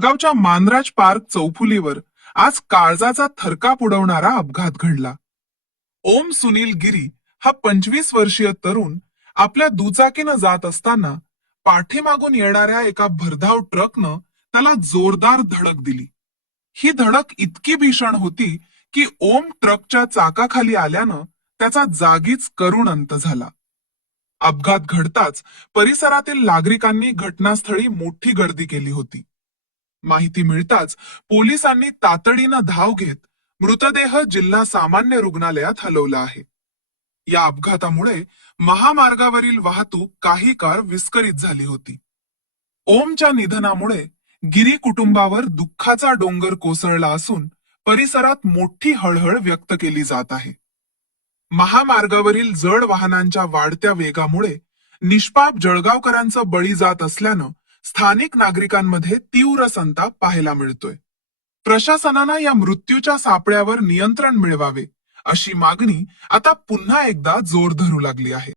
जळगावच्या मानराज पार्क चौफुलीवर आज काळजाचा थरकाप उडवणारा अपघात घडला. ओम सुनील गिरी हा 25 वर्षीय तरुण आपल्या दुचाकीनं जात असताना पाठीमागून येणाऱ्या एका भरधाव ट्रकनं त्याला जोरदार धडक दिली. ही धडक इतकी भीषण होती की ओम ट्रकच्या चाकाखाली आल्यानं त्याचा जागीच करुण अंत झाला. अपघात घडताच परिसरातील नागरिकांनी घटनास्थळी मोठी गर्दी केली होती. माहिती मिळताच पोलिसांनी तातडीनं धाव घेत मृतदेह जिल्हा सामान्य रुग्णालयात हलवला आहे. या अपघातामुळे महामार्गावरील वाहतूक काही काळ विस्कळीत झाली होती. ओमच्या निधनामुळे गिरी कुटुंबावर दुःखाचा डोंगर कोसळला असून परिसरात मोठी हळहळ व्यक्त केली जात आहे. महामार्गावरील जड वाहनांच्या वाढत्या वेगामुळे निष्पाप जळगावकरांचं बळी जात असल्यानं स्थानिक नागरिकांमध्ये तीव्र संताप पाहायला मिळतोय. प्रशासनानं या मृत्यूच्या सापळ्यावर नियंत्रण मिळवावे अशी मागणी आता पुन्हा एकदा जोर धरू लागली आहे.